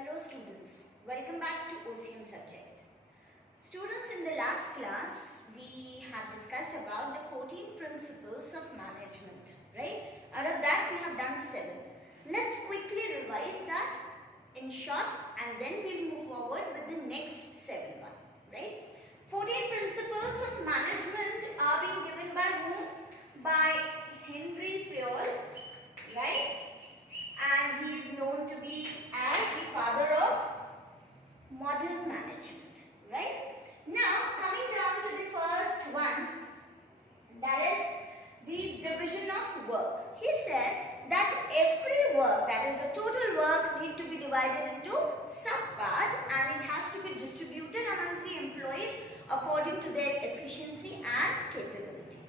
Hello students, welcome back to OCM subject. Students, in the last class we have discussed about the 14 principles of management, right? Out of that we have done 7. Let's quickly revise that in short and then we'll move forward with the next 7 one, right? 14 principles of management are being given by whom? By Henry Fayol, right? And he is known to be as the father of modern management, right? Now, coming down to the first one, that is the division of work. He said that every work, that is the total work, need to be divided into subparts and it has to be distributed amongst the employees according to their efficiency and capability,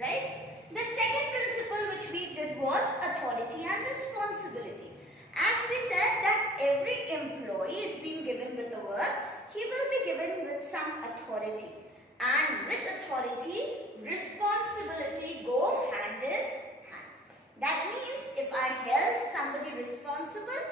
right? The second principle which we did was authority and responsibility. As we said that every employee is being given with the work, he will be given with some authority. And with authority, responsibility go hand in hand. That means if I held somebody responsible,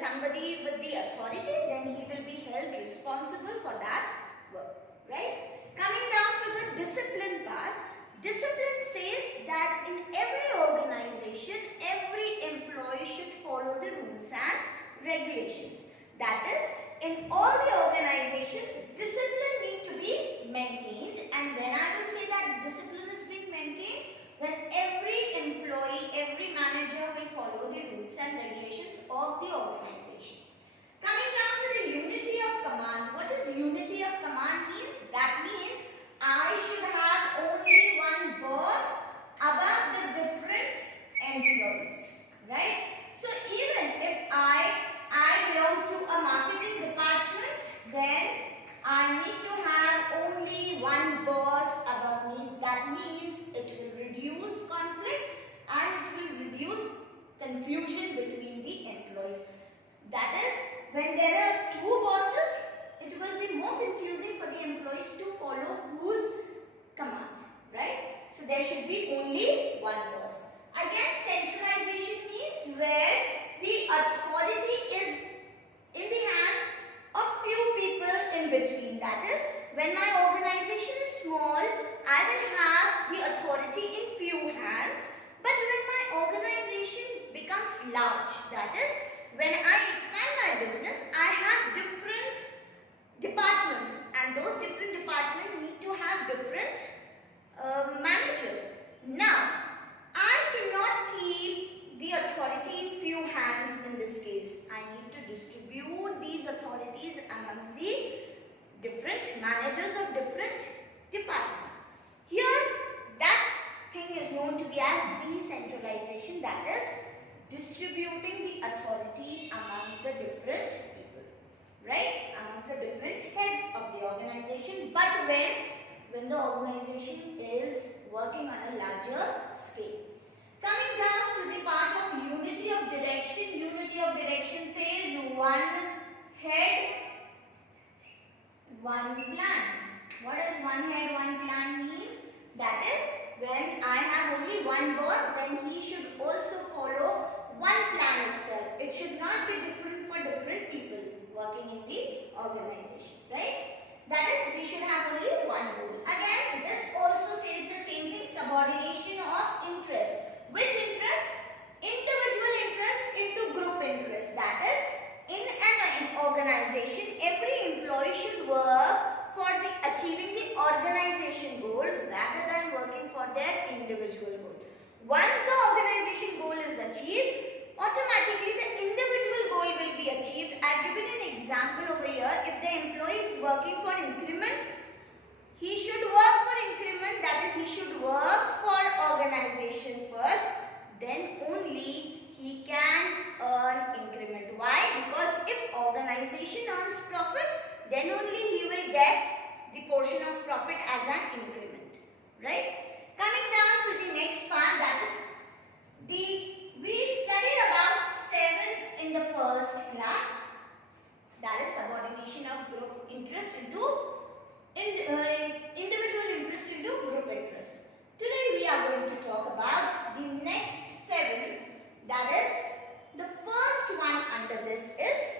somebody with the authority, then he will be held responsible for that work, right? Coming down to the discipline part, discipline says that in every organization, every employee should follow the rules and regulations. That is, in all the organization, discipline need to be maintained. And when I will say that discipline is being maintained, when every employee, every manager will follow the rules and regulations of the organization. Coming down to the unity of command. What is unity of command means? That means I should have only one boss above the different employees, right? So even if I belong to a marketing department, then I need to have only one boss above me. That means it will reduce conflict and it will reduce confusion between the employees. That is, when there are two bosses, it will be more confusing for the employees to follow whose command, right? So there should be only one boss. Again, centralization means where the authority is in the hands of few people in between. That is, when my organization is small, I will have the authority in few hands. But when my organization becomes large, that is, when I expand my business, I have different departments and those different departments need to have different managers. Now, I cannot keep the authority in few hands in this case. I need to distribute these authorities amongst the different managers of different departments. Here, that thing is known to be as decentralization, that is distributing the authority amongst the different people, right? Amongst the different heads of the organization, but when the organization is working on a larger scale. Coming down to the part of unity of direction. Unity of direction says one head, one plan. What does one head, one plan means? That is, when I have only one boss, then he should also follow one plan itself. It should not be different for different people working in the organization, right? That is, we should have only one rule. Again, this also says the same thing, subordination of interest. Which interest? Individual interest into group interest. That is, in an organization, every employee should work for achieving the organization goal rather than working for their individual goal. Once the organization goal is achieved, automatically the individual goal will be achieved. I have given an example over here. If the employee is working for increment, he should work for increment, that is, he should work for organization first, then only he can earn increment. Why? Because if organization earns profit, then only he will get the portion of profit as an increment, right? Coming down to the next part, that is we studied about 7 in the first class, that is subordination of group interest into individual interest into group interest. Today we are going to talk about the next 7, that is, the first one under this is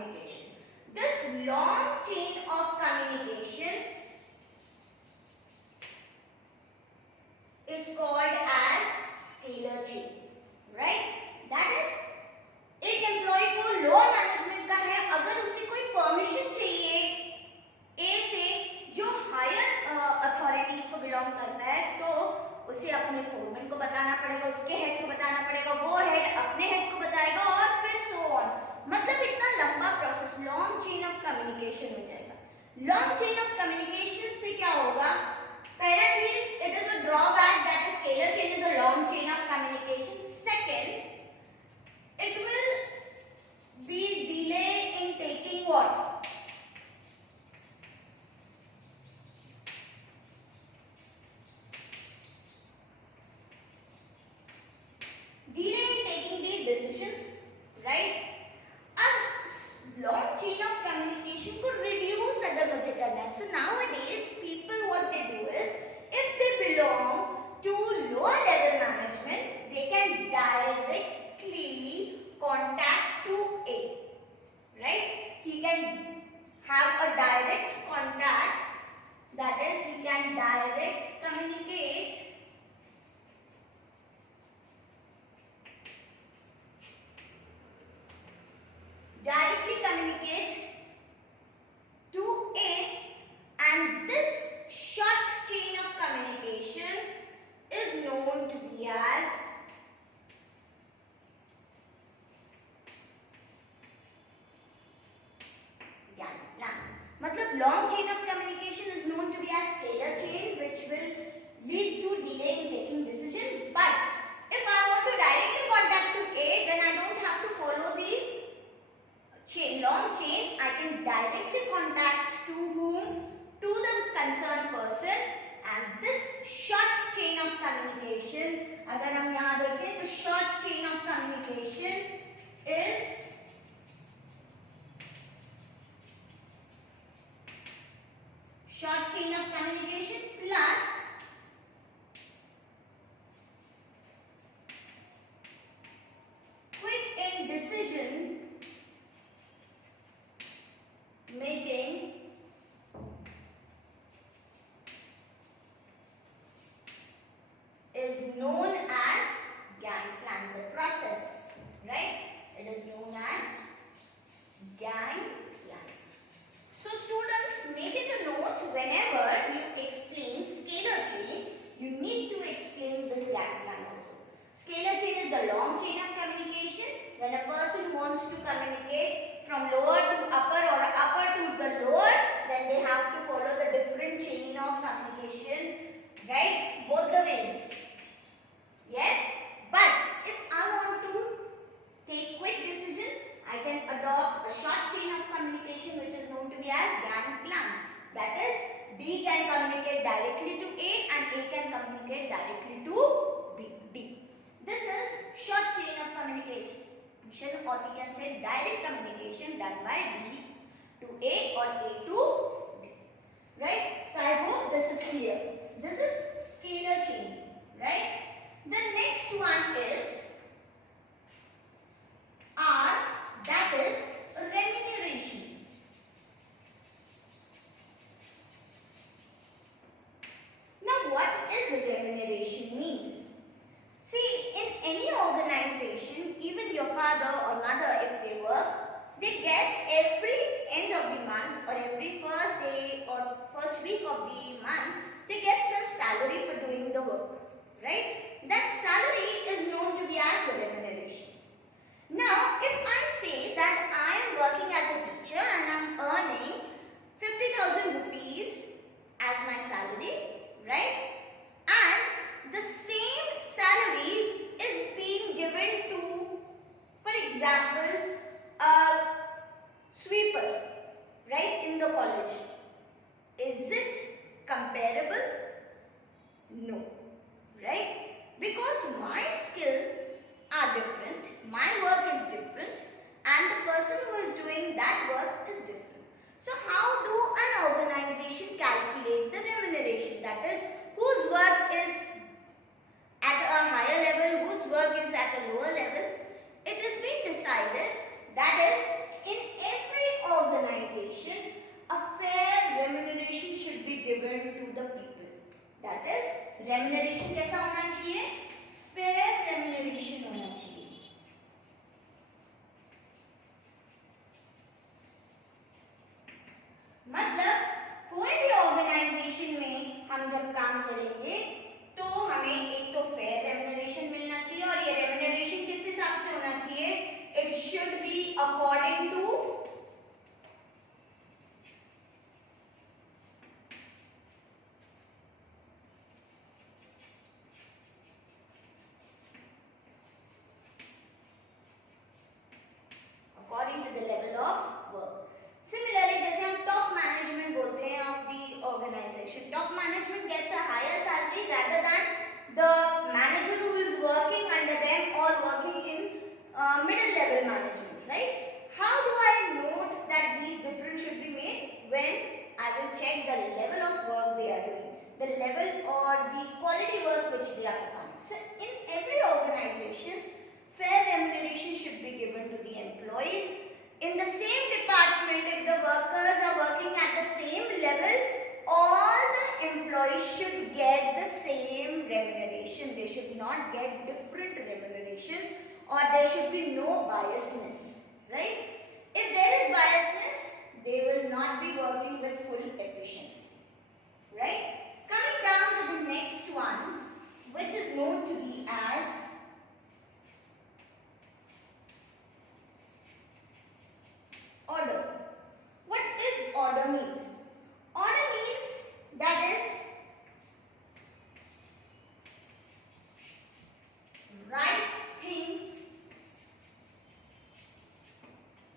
communication. This long chain of communication is called as scalar chain, right? That is, एक employ को लो management का है, अगर उसे कोई permission चाहिए ए से जो हायर अथॉरिटीज को बिलोंग करता है, तो उसे अपने फोरमैन को बताना पड़ेगा, उसके हेड को बताना पड़ेगा, वो हेड अपने हेड को बताएगा और फिर सो ऑन. मतलब इतना लंबा process, long chain of communication हो जाएगा. लॉन्ग चेन ऑफ कम्युनिकेशन से क्या होगा? पहला चीज, it is a drawback that is scalar chain is a long chain of communication. Second, it will be delay in taking what? Delay in taking the decisions, right? And long chain of communication को reduce अगर मुझे करना है. So nowadays people what they do is, if they belong to lower level management, they can directly contact to A, right? He can have a direct contact, that is, he can direct communicate to A, and this short chain of communication is known to be as मतलब long chain of communication is known to be as scalar chain, which will lead to delay in taking decision. But if I want to directly contact to A, then I don't have to follow the chain, long chain. I can directly contact to whom? To the concerned person. And this short chain of communication, अगर हम यहाँ देखें तो short chain of communication is short chain of communication plus quick in decision making is known as gang plans. The process, right? It is known as gang plan. So students, make it a note, whenever you explain scalar chain, you need to explain this gang plan also. Scalar chain is the long chain of communication. When a person wants to communicate from lower to upper or upper to the lower, then they have to follow the different chain of communication, right? Both the ways. Yes? But if I want to take quick decision, I can adopt a short chain of communication which is known to be as gang plan. That is, B can communicate directly to A and A can communicate directly to B. This is short chain of communication, or we can say direct communication done by B to A or A to D. Right? So I hope this is clear. This is scalar chain. Right? The next one is R, that is remuneration. Now what is remuneration means? See, in any organization, even your father or mother, if they work, they get every end of the month or every first day or first week of the month, they get some salary for doing the work, right? That salary is known to be as a remuneration. Now, if I say that I am working as a teacher and I am earning 50,000 rupees as my salary, right? And the same salary is being given to, for example, a sweeper, right, in the college. Is it comparable? No, right? Because my skills are different, my work is different, and the person who is doing that work is different. So how do an organization calculate the remuneration? That is, whose work is at a higher level, whose work is at a lower level? It is being decided, that is, in every remuneration कैसा होना चाहिए? Fair remuneration होना चाहिए। मतलब कोई भी organisation में हम जब काम करेंगे तो हमें एक तो फेयर रेम्यूनरेशन मिलना चाहिए, और ये रेम्यूनरेशन किस हिसाब से होना चाहिए? It should be according to the level of work. Similarly, जैसे हम top management बोलते हैं of the organization, top management gets a higher salary rather than the manager who is working under them or working in middle level management, right? How do I note that these difference should be made? When I will check the level of work they are doing, the level or the quality work which they are performing. So in every organization, fair remuneration should be given to the employees. In the same department, if the workers are working at the same level, all the employees should get the same remuneration. They should not get different remuneration, or there should be no biasness, right? If there is biasness, they will not be working with full efficiency, right? Coming down to the next one, which is known to be as order. What is order means? Order means that is right thing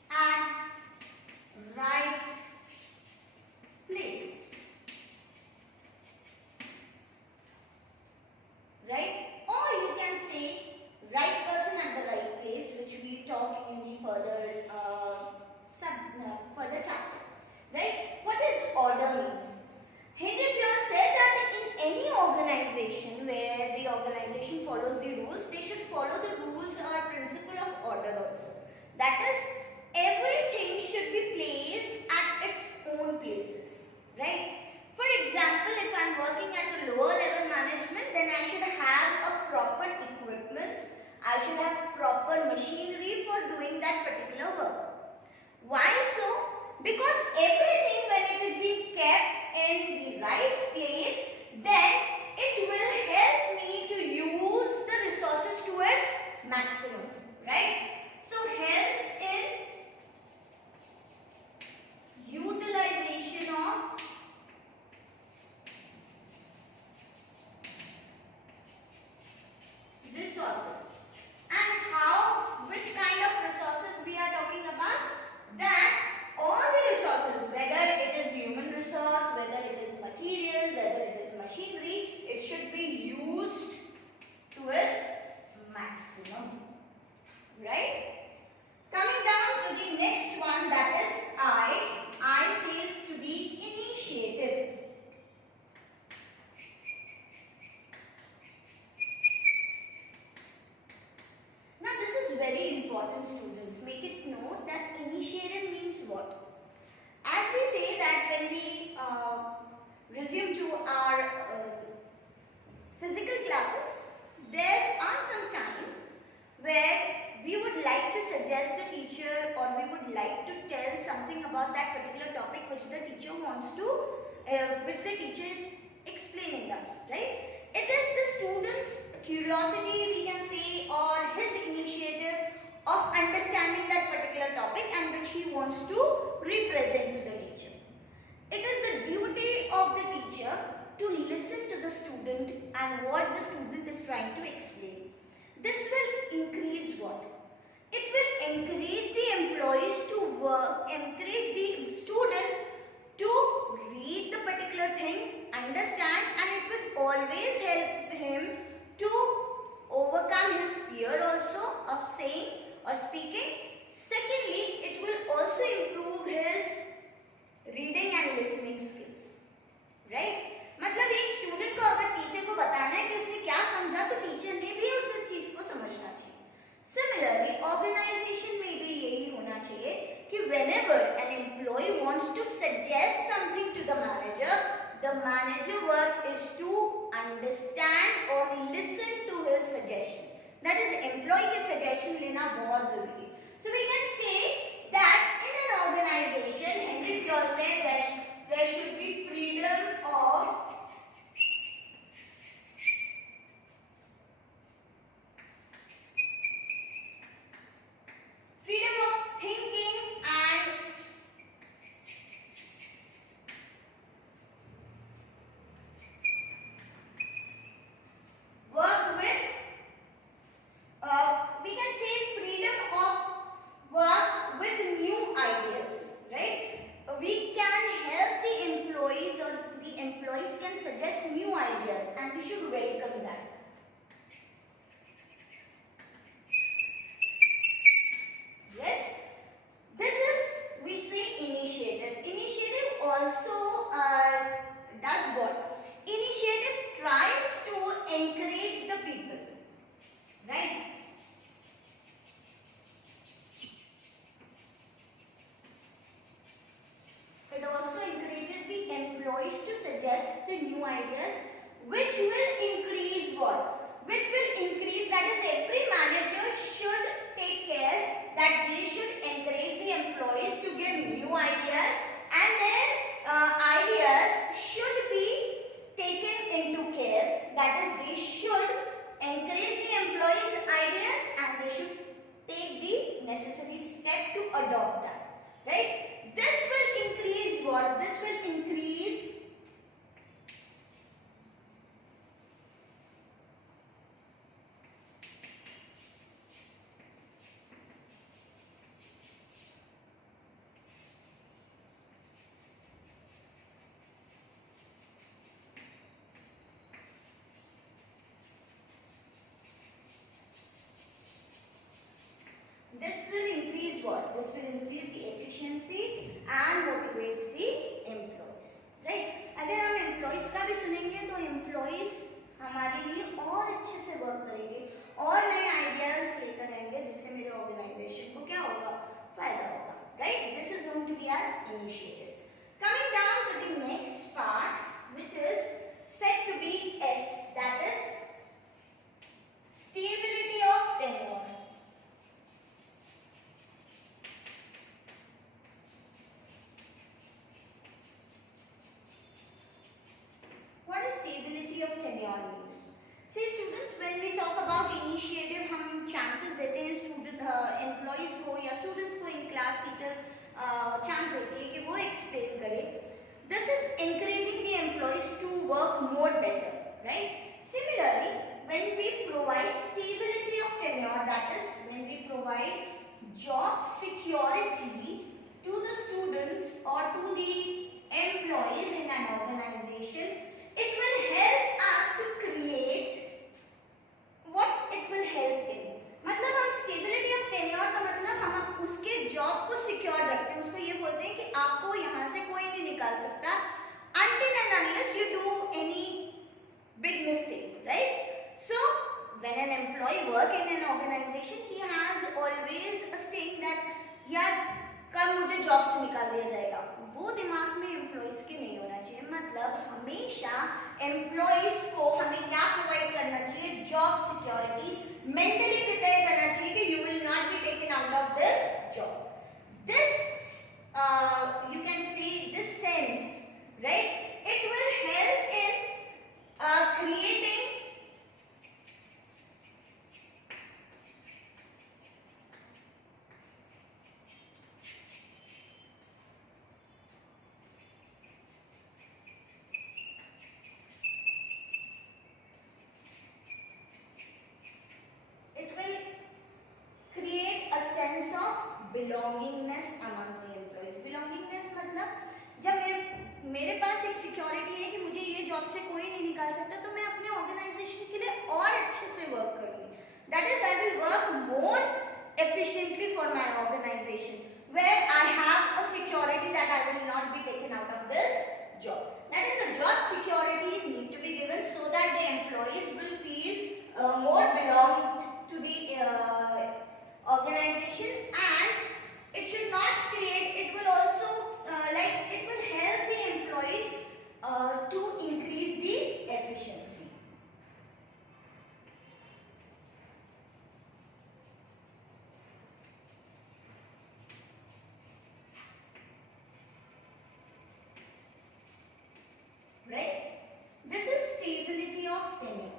at right place. Right? Or you can say right person at the right place, which we talk in the further chapter. Right? What is order means? Henry Fyon said that in any organization where the organization follows the rules, they should follow the rules or principle of order also. That is, everything should be placed at its own places. Right? For example, if I am working at a lower level management, then I should have a proper equipment. I should have proper machinery for doing that particular work. Why so? Because everything, when it is being kept in the right place, then it will help me to use the resources to its maximum, right? So helps in utilization of resources. And how, which kind of resources we are talking about? That all the resources, whether it is human resource, whether it is material, whether it is machinery, it should be used to its maximum. Right? Coming down to the next one, that is I. I says to be initiative. Now this is very important, students. Make it note that initiative means what? As we say that when we resume to our physical classes, there are some times where we would like to suggest the teacher, or we would like to tell something about that particular topic which the teacher wants to, which the teacher is explaining us, right? It is the student's curiosity, we can say, or his initiative of understanding that particular topic and which he wants to represent to the teacher. It is the duty of the teacher to listen to the student and what the student is trying to explain. This will increase what? It will encourage the employees to work, encourage the student to read the particular thing, understand, and it will always help him to overcome his fear also of saying or speaking. Secondly, it will also improve his reading and listening skills. Right? मतलब एक student को अगर teacher को बताना है कि उसने क्या समझा, तो टीचर ने भी उस चीज को समझना चाहिए. Similarly, organization में भी यही होना चाहिए कि whenever an employee wants to suggest something to the manager work is to understand or listen to his suggestion. That is, employee के suggestion लेना बहुत जरूरी है. So we can say that in an organization, Henry Ford said that there should be freedom of thinking and work with, we can say freedom of work with new ideas, right? We can help the employees, or the employees can suggest new ideas, and we should welcome that. Yes, this is, we say, initiative. Initiative also does what? Initiative tries to encourage the people, right? It also encourages the employees to suggest the new ideas, which will increase what? Which will increase, that is, every manager should take care that they should encourage the employees to give new ideas, and their ideas should be taken into care. That is, they should encourage the employees' ideas and they should take the necessary step to adopt that, right? This will increase what? This will increase what? This will increase the efficiency and motivates the employees, right? अगर हम employees का भी सुनेंगे तो employees हमारे लिए और अच्छे से work करेंगे और नए ideas लेकर आएंगे, जिससे मेरे organization को क्या होगा? फायदा होगा, right? This is going to be as initiative. Coming down to the next part, which is said to be S, that is stability of tenure. What is stability of tenure means? See students, when we talk about initiative, हम chances देते हैं student employees को या students को in class teacher chance देती है कि वो explain करे. This is encouraging the employees to work more better, right? Similarly, when we provide stability of tenure, that is when we provide job security to the students or to the employees in an organization, it will help us to create what it will help in. मतलब हम stability of tenure का मतलब हम उसके job को secure रखते हैं. उसको ये बोलते हैं कि आपको यहाँ से कोई नहीं निकाल सकता until and unless you do any big mistake, right? So when an employee work in an organization, he has always a stake that यार कब मुझे job से निकाल दिया जाएगा. वो दिमाग में employees के नहीं होना चाहिए. मतलब हमेशा employees को हमें क्या provide करना चाहिए? Job security. Mentally prepare करना चाहिए कि you will not be taken out of this job. This you can see this sense, right? It will help in creating a sense of belongingness amongst the employees. Belongingness मतलब जब मेरे पास एक security है कि मुझे ये जॉब से कोई नहीं निकाल सकता, तो मैं अपने ऑर्गेनाइजेशन के लिए और अच्छे से वर्क करूंगी. That is, I will work more efficiently for my organization, where I have a security that I will not be taken out of this job. That is, the job security need to be given so that the employees will feel more belong to the organization, and it should not create, it will also it will help the employees to increase the efficiency. of tenure.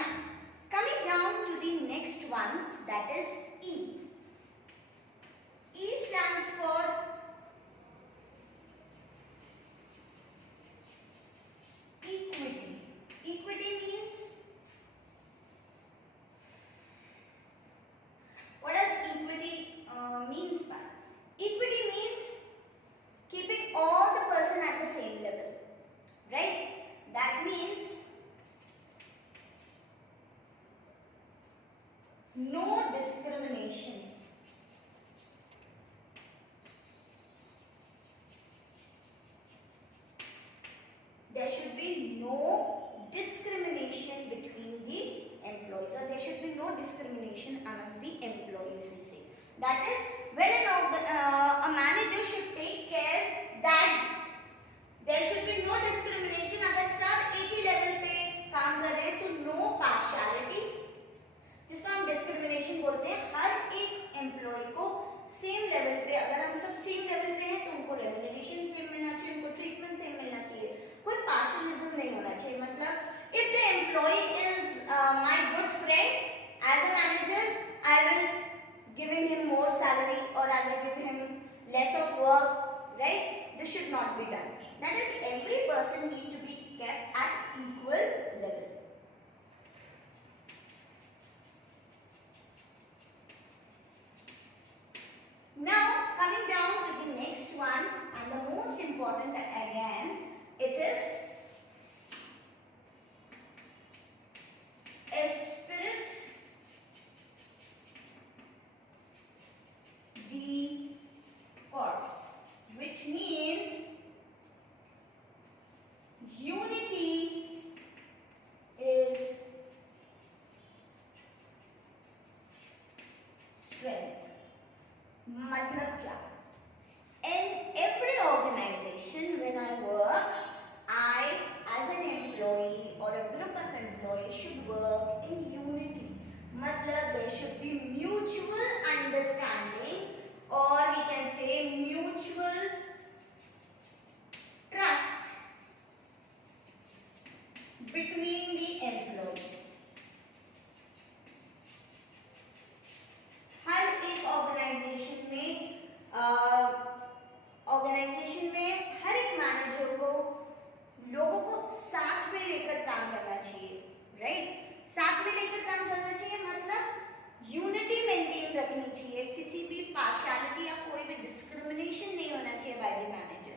Now, coming down to the next one, that is E. E stands for equity. Equity means, what does equity means by? Equity means keeping all the person at the same level, right? That means no discrimination. There should be no discrimination between the employees, or there should be no discrimination amongst the employees, we say. That is, when a manager should take care that there should be no discrimination. अगर सब एक ही level पे काम कर रहे हैं तो no partiality, जिसको हम डिस्क्रिमिनेशन बोलते हैं, हर एक एम्प्लॉय को सेम लेवल पे, अगर हम सब सेम लेवल पे हैं तो उनको रेम्यूनरेशन सेम मिलना चाहिए, उनको ट्रीटमेंट सेम मिलना चाहिए, कोई पार्शलिज्म नहीं होना चाहिए. मतलब if the employee is my good friend, as a manager I will giving him more salary or I will give him less of work, right? This should not be done. That is, every person need to be kept at equal level. Now, coming down to the next one, and the most important again, it is a spirit de corps, which means unity is strength. मतलब क्या? In every organization when I work, I as an employee or a group of employees should work in unity. मतलब there should be mutual understanding, or we can say mutual trust between the employees. हर एक organisation में हर एक manager को लोगों को साथ में लेकर काम करना चाहिए, राइट? साथ में लेकर काम करना चाहिए मतलब यूनिटी मेंटेन रखनी चाहिए, किसी भी पार्शियलिटी या कोई भी डिस्क्रिमिनेशन नहीं होना चाहिए बाय द मैनेजर.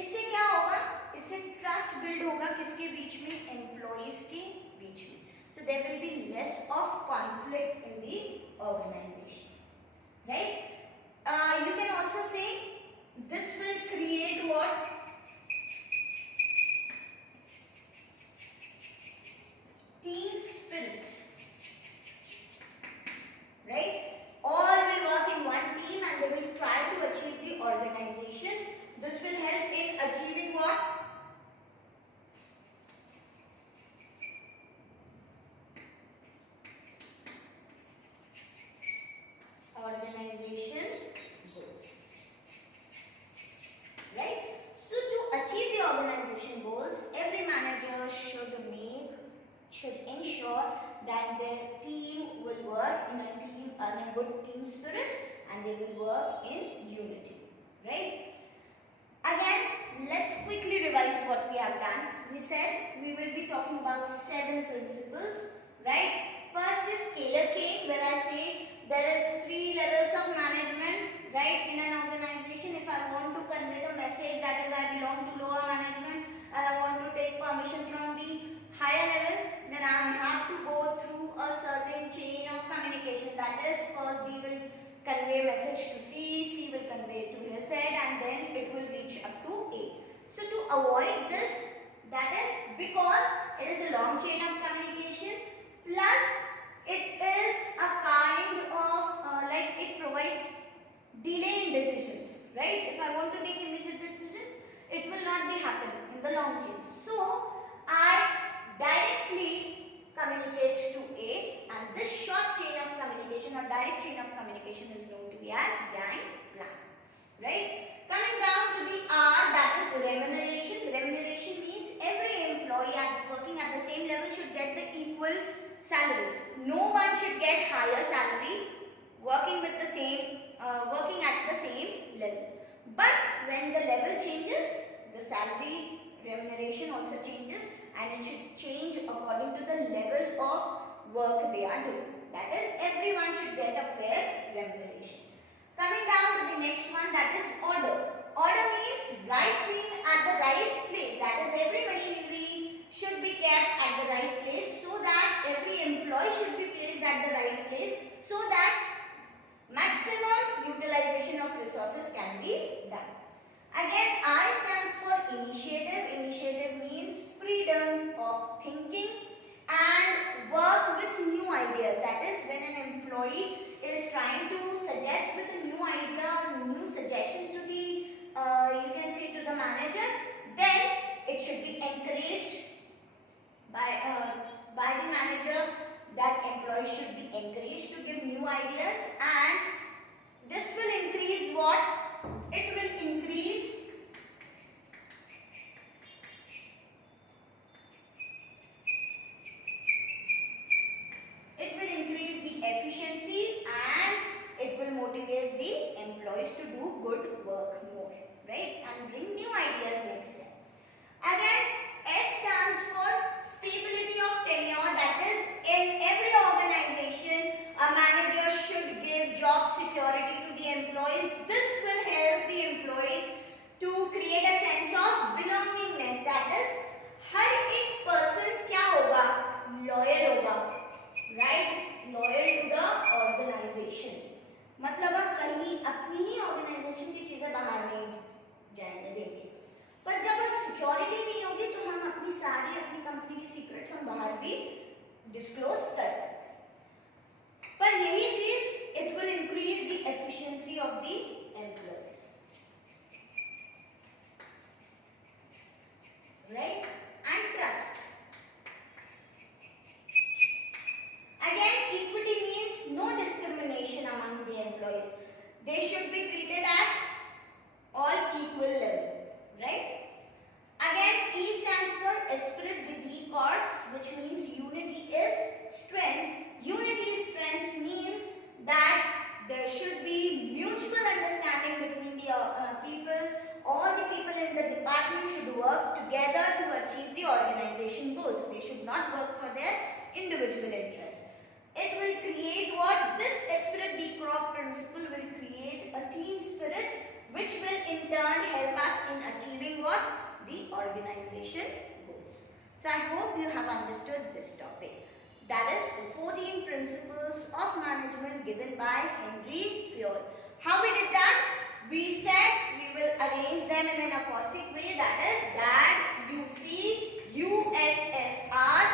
इससे क्या होगा? इससे ट्रस्ट बिल्ड होगा किसके बीच में? एम्प्लॉइज के बीच में. So there will be less of conflict in the organization, right? You can also say this will create what? Team spirit, right? All will work in one team and they will try to achieve the organization. This will help in achieving what? Organization goals, right? So to achieve the organization goals, every manager should ensure that their team will work in a good team spirit and they will work in unity, right? Again, let's quickly revise what we have done. We said we will be talking about 7 principles, right? First is scalar chain, where I say there is 3 levels of management, right? In an organization, if I want to convey the message that is I belong to lower management and I want to take permission from the higher level, then I have to go through a certain chain of communication. That is, first D will convey message to C, C will convey to his head, and then it will reach up to A. So to avoid this, that is because it is a long chain of communication, plus it is a kind of like it provides delay in decisions, right? If I want to take immediate decisions, it will not be happen in the long chain. So I directly communicate to A, and this short chain of communication or direct chain of communication is known to be as gang plan, right? Coming down to the R, that is remuneration. Remuneration means every employee working at the same level should get the equal salary. No one should get higher salary working at the same level. But when the level changes, the salary remuneration also changes, and it should change according to the level of work they are doing. That is, everyone should get a fair remuneration. Coming down to the next one, that is order. Order means right thing at the right place. That is, every machinery should be kept at the right place, so that every employee should be placed at the right place, so that maximum utilization of resources can be done. Again, I stands for initiative. Initiative means freedom of thinking and work with new ideas. That is, when an employee is trying to suggest with a new idea or new suggestion to the you can say to the manager, then it should be encouraged by the manager. That employee should be encouraged to give new ideas, and this will increase what? It will increase the efficiency, and it will motivate the employees to do good work more, right? And bring new ideas next time. Again, S stands for stability of tenure. That is, in every organization, a manager should give job security to the employees. This will help the employees to create a sense of belongingness. That is, हर एक person क्या होगा? Loyal होगा, right? Loyal to the organization. मतलब हम कहीं अपनी ही organization की चीजें बाहर नहीं जाने देंगे. पर जब सिक्योरिटी नहीं होगी तो हम अपनी कंपनी की सीक्रेट्स हम बाहर भी डिस्क्लोज कर सकते हैं. पर यही चीज, it will increase the efficiency of the employees, right, and trust. Again, equity means no discrimination amongst the employees. They should be treated at all equal level, right? Again, E stands for esprit de corps, which means unity is strength. Unity strength means that there should be mutual understanding between the people. All the people in the department should work together to achieve the organization goals. They should not work for their individual interests. It will create what? This esprit de corps principle will create a team spirit, which will in turn help us in achieving what? The organization goals. So I hope you have understood this topic. That is the 14 principles of management given by Henry Fayol. How we did that? We said we will arrange them in an acrostic way. That is DAD, UC, USSR.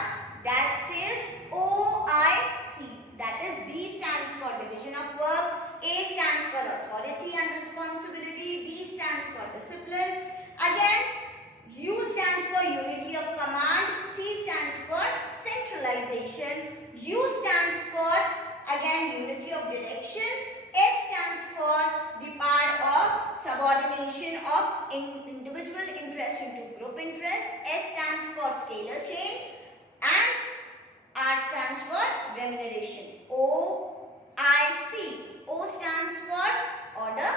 That says OIC. That is, D stands for division of work, A stands for authority and responsibility, D stands for discipline. Again, U stands for unity of command, C stands for centralization, U stands for again unity of direction, S stands for the part of subordination of individual interest into group interest, S stands for scalar chain, and R stands for remuneration. OIC. O stands for order,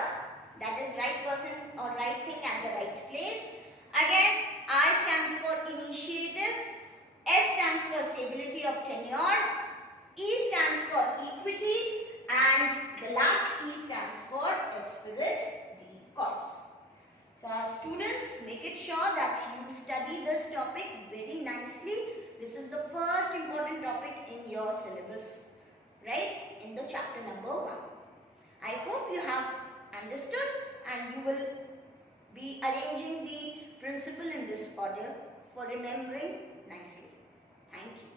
that is right person or right thing at the right place. Again, I stands for initiative. S stands for stability of tenure. E stands for equity, and the last E stands for esprit de corps. So students, make it sure that you study this topic very nicely. This is the first important topic in your syllabus, right, in the chapter number 1. I hope you have understood, and you will be arranging the principle in this order for remembering nicely. Thank you.